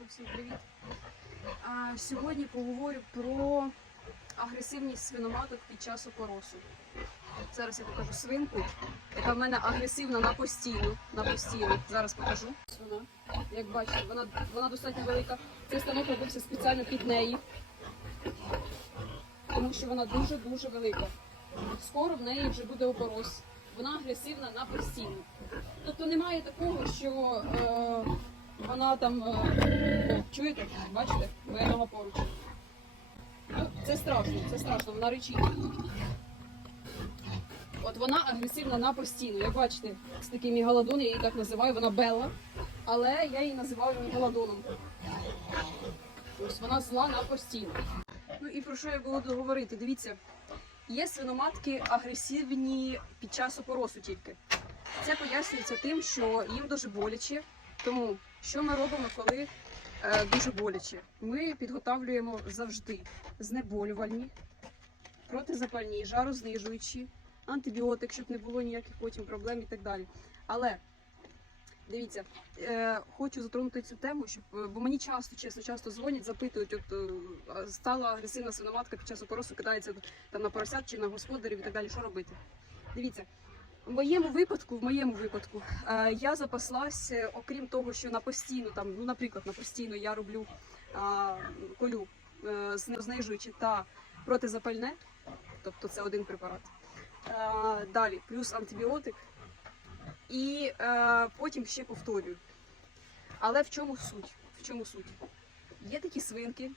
що всім привіт. А, сьогодні поговорю про агресивність свиноматок під час опоросу. Зараз я покажу свинку, яка в мене агресивна на постійну. На постійну. Зараз покажу. Вона, як бачите, вона, вона достатньо велика. Цей станок робився спеціально під неї, тому що вона дуже-дуже велика. Скоро в неї вже буде опорос. Вона агресивна на постійну. Тобто немає такого, що е, вона там. Е, чуєте? Бачите? Моя нога поруч. Ну, це страшно, це страшно, вона речить. От вона агресивна на постійно. Як бачите, з таким мегалодон, я її так називаю, вона Белла, але я її називаю мегалодоном. Ось вона зла на постійно. Ну і про що я буду говорити? Дивіться, є свиноматки агресивні під час опоросу тільки. Це пояснюється тим, що їм дуже боляче. Тому що ми робимо, коли е, дуже боляче? Ми підготовлюємо завжди знеболювальні, протизапальні, жарознижуючі, антибіотик, щоб не було ніяких потім проблем і так далі. Але дивіться, е, хочу затронути цю тему, щоб е, бо мені часто, чесно, часто дзвонять, запитують, от е, стала агресивна свиноматка під час опоросу, кидається там на поросят чи на господарів і так далі. Що робити? Дивіться. В моєму випадку, в моєму випадку, е, я запаслась, е, окрім того, що на постійну, там, ну, наприклад, на постійну я роблю колю е, зни- знижуючи та протизапальне, тобто це один препарат. Е, далі, плюс антибіотик. І е, потім ще повторюю. Але в чому суть? В чому суть? Є такі свинки,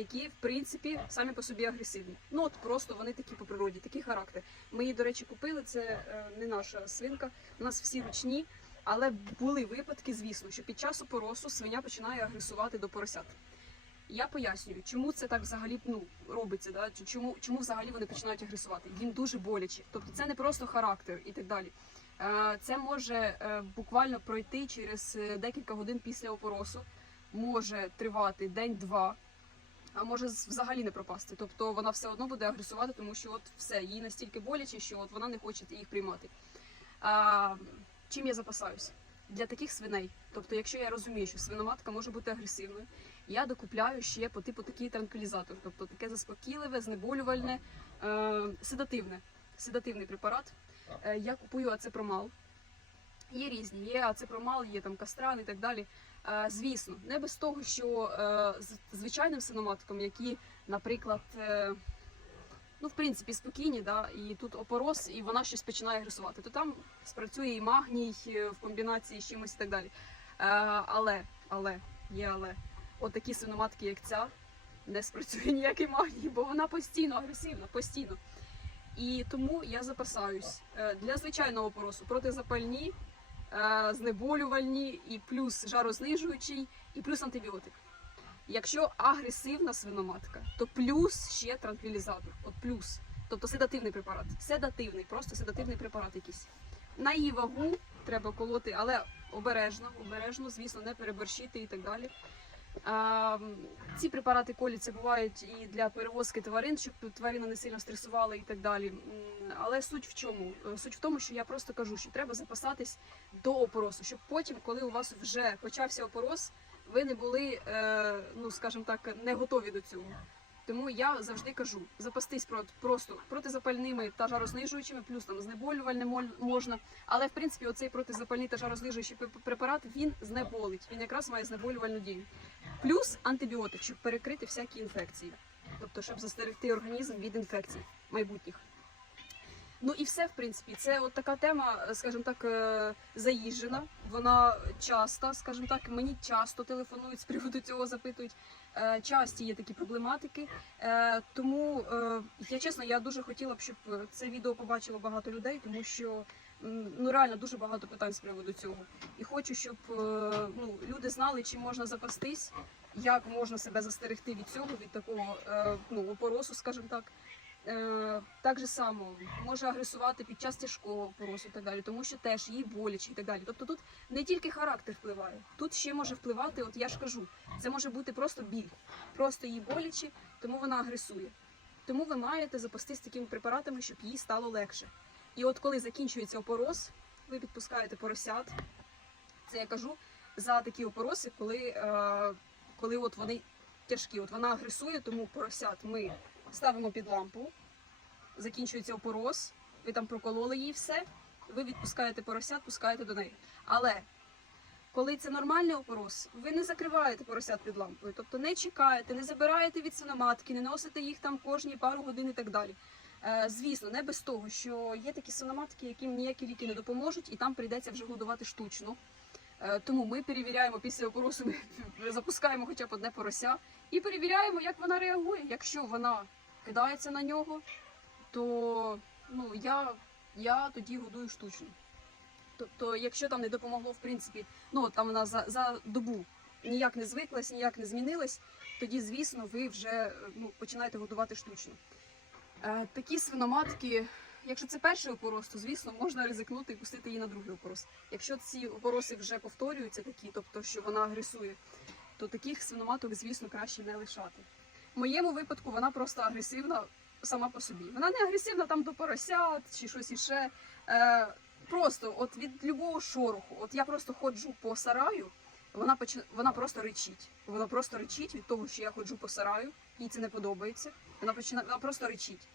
які, в принципі, самі по собі агресивні. Ну от просто вони такі по природі, такий характер. Ми її, до речі, купили. Це е, не наша свинка. У нас всі ручні, але були випадки, звісно, що під час опоросу свиня починає агресувати до поросят. Я пояснюю, чому це так взагалі ну, робиться, да? Чому, чому взагалі вони починають агресувати. Їм дуже боляче. Тобто це не просто характер і так далі. Е, Це може е, буквально пройти через декілька годин після опоросу, може тривати день-два, а може взагалі не пропасти. Тобто вона все одно буде агресувати, тому що от все, їй настільки боляче, що от вона не хоче їх приймати. А, чим я запасаюся? Для таких свиней, тобто, якщо я розумію, що свиноматка може бути агресивною, я докупляю ще по типу такий транквілізатор, тобто таке заспокійливе, знеболювальне, е, седативне, седативний препарат. Е, я купую ацепромал. Є різні, є ацепромал, є там кастран і так далі. Е, звісно, не без того, що е, з звичайним синоматкам, які, наприклад, е, ну, в принципі, спокійні, да, і тут опорос, і вона щось починає агресувати, то там спрацює і магній в комбінації з чимось і так далі. Але, але, є але, от такі свиноматки, як ця, не спрацює ніякий магній, бо вона постійно агресивна, постійно. І тому я запасаюсь е, для звичайного опоросу протизапальні, е, знеболювальні, і плюс жарознижуючий, і плюс антибіотик. Якщо агресивна свиноматка, то плюс ще транквілізатор. От плюс. Тобто седативний препарат. Седативний, просто седативний препарат якийсь. На її вагу треба колоти, але обережно, обережно, звісно, не переборщити і так далі. Ці препарати коляться бувають і для перевозки тварин, щоб тварина не сильно стресувала і так далі. Але суть в чому? Е, Суть в тому, що я просто кажу, що треба запасатись до опоросу, щоб потім, коли у вас вже почався опорос, ви не були, е, ну скажімо так, не готові до цього. Тому я завжди кажу: запастись про- просто протизапальними та жарознижуючими, плюс там знеболювальне можна. Але в принципі, оцей протизапальний та жарознижуючий препарат він знеболить. Він якраз має знеболювальну дію. Плюс антибіотик, щоб перекрити всякі інфекції, тобто щоб застерегти організм від інфекцій майбутніх. Ну і все, в принципі, це от така тема, скажімо так, е, заїжджена. Вона часта, скажімо так, мені часто телефонують з приводу цього, запитують. Е, Часті є такі проблематики. Е, Тому е, я чесно, я дуже хотіла б, щоб це відео побачило багато людей, тому що ну реально дуже багато питань з приводу цього. І хочу, щоб е, ну, люди знали, чим можна запастись, як можна себе застерегти від цього, від такого е, ну, опоросу, скажімо так. Е, так же само може агресувати під час тяжкого опоросу і так далі, тому що теж їй боляче і так далі. Тобто тут не тільки характер впливає, тут ще може впливати, от я ж кажу, це може бути просто біль, просто їй боляче, тому вона агресує. Тому ви маєте запастись такими препаратами, щоб їй стало легше. І от коли закінчується опорос, ви підпускаєте поросят. Це я кажу за такі опороси, коли е, коли от вони тяжкі. От вона агресує, тому поросят ми ставимо під лампу, закінчується опороз, ви там прокололи їй все, ви відпускаєте поросят, пускаєте до неї. Але коли це нормальний опороз, ви не закриваєте поросят під лампою, тобто не чекаєте, не забираєте від свиноматки, не носите їх там кожні пару годин і так далі. Е, звісно, не без того, що є такі свиноматки, яким ніякі ліки не допоможуть, і там прийдеться вже годувати штучно. Е, тому ми перевіряємо після опоросу, ми запускаємо хоча б одне порося і перевіряємо, як вона реагує. Якщо вона кидається на нього, то ну, я, я тоді годую штучно. Тобто, якщо там не допомогло, в принципі, ну там вона за, за добу ніяк не звиклась, ніяк не змінилась, тоді, звісно, ви вже е, ну, починаєте годувати штучно. Е, такі свиноматки, якщо це перший опорос, то звісно можна ризикнути і пустити її на другий опорос. Якщо ці опороси вже повторюються такі, тобто що вона агресує, то таких свиноматок, звісно, краще не лишати. В моєму випадку вона просто агресивна сама по собі. Вона не агресивна там до поросят чи щось іще. Е, просто от від любого шороху. От я просто ходжу по сараю, вона почи... вона просто речить. Вона просто речить від того, що я ходжу по сараю, їй це не подобається. Вона починає вона просто речить.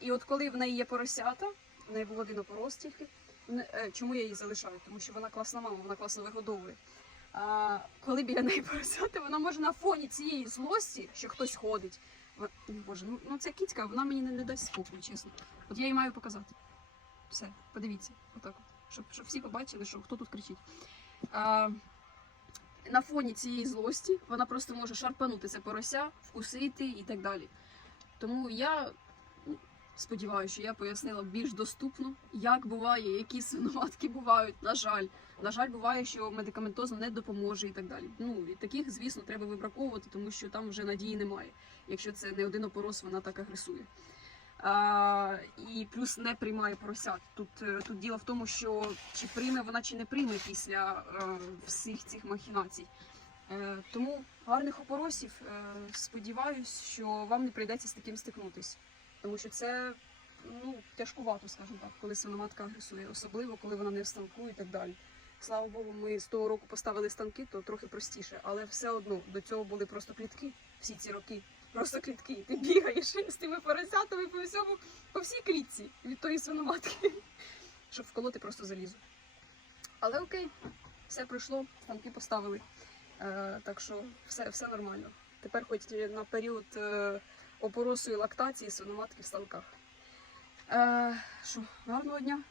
І от коли в неї є поросята, в неї був один опорос тільки. е, Чому я її залишаю? Тому що вона класна мама, вона класно вигодовує. А, коли біля неї поросяти, вона може на фоні цієї злості, що хтось ходить. в- Боже, ну, ну ця кіцька, вона мені не, не дасть спокою, чесно. От я їй маю показати. Все, подивіться, отак от. Щоб, щоб всі побачили, що хто тут кричить. А, на фоні цієї злості вона просто може шарпанути це порося, вкусити і так далі. Тому я ну, сподіваюся, що я пояснила більш доступно, як буває, які свиноматки бувають. На жаль, на жаль, буває, що медикаментозно не допоможе і так далі. Ну і таких, звісно, треба вибраковувати, тому що там вже надії немає. Якщо це не один опорос, вона так агресує. І плюс не приймає поросят. Тут, е, тут діло в тому, що чи прийме вона, чи не прийме після е, всіх цих махінацій. Е, тому гарних опоросів. Сподіваюсь, що вам не прийдеться з таким стикнутись. Тому що це ну, тяжкувато, скажімо так, коли свиноматка агресує, особливо коли вона не в станку і так далі. Слава Богу, ми з того року поставили станки, то трохи простіше, але все одно до цього були просто клітки всі ці роки. Просто клітки. І Ти бігаєш з тими поросятами по всьому, по всій клітці від тої свиноматки, щоб вколоти просто залізо. Але окей, все пройшло, станки поставили. Е, так що все, все нормально. Тепер хоч на період е, опоросу і лактації свиноматки в станках. Е, що, гарного дня!